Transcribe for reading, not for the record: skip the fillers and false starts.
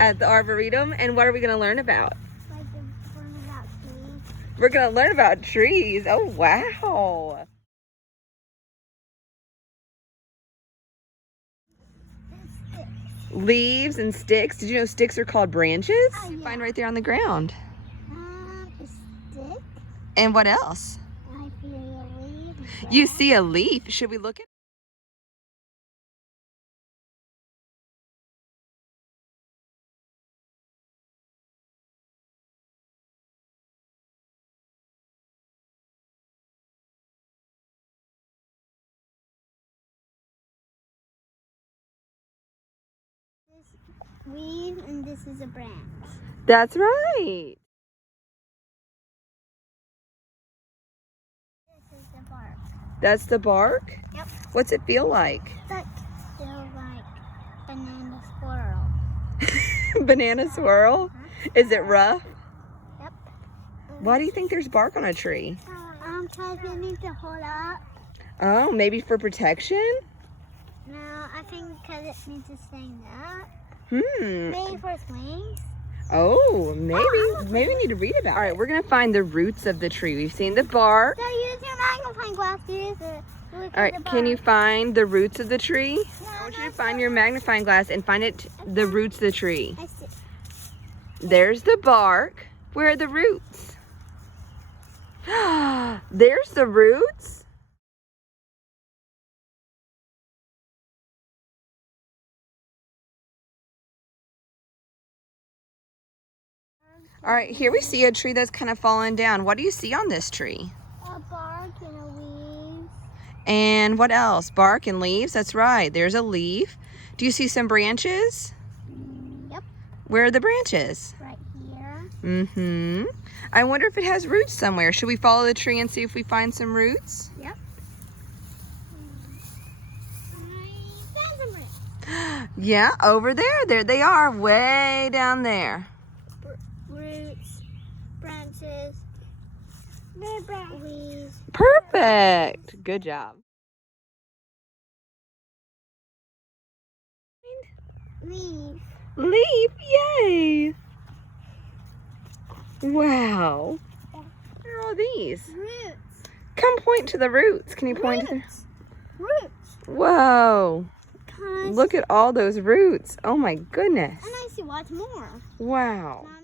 At the Arboretum. And what are we going to learn about? Like learn about trees. We're going to learn about trees. Oh, wow. Leaves and sticks. Did you know sticks are called branches? Oh, yeah. Find right there on the ground. A stick. And what else? I feel a leaf. You see a leaf. Should we look at? This weed and this is a branch. That's right. This is the bark. That's the bark? Yep. What's it feel like? That feels like banana squirrel. Banana swirl? Is it rough? Yep. Why do you think there's bark on a tree? Because it needs to hold up. Oh, maybe for protection? No, I think because it needs to stand up. Maybe for its wings. Oh, maybe we need to read about it. All right, we're going to find the roots of the tree. We've seen the bark. So use your magnifying glass to use it. All right, can you find the roots of the tree? No, I want you to find your magnifying glass and find the roots of the tree. I see. There's the bark. Where are the roots? There's the roots. All right, here we see a tree that's kind of fallen down. What do you see on this tree? A bark and a leaf. And what else? Bark and leaves? That's right. There's a leaf. Do you see some branches? Yep. Where are the branches? Right here. Mm-hmm. I wonder if it has roots somewhere. Should we follow the tree and see if we find some roots? Yep. I found some roots. Yeah, over there. There they are, way down there. Roots, branches, leaves. Perfect. Good job. Leaf. Leaf, yay. Wow. Where are all these? Roots. Come point to the roots. Can you point to the... Roots. Whoa. Gosh. Look at all those roots. Oh my goodness. And I see lots more. Wow. Mommy?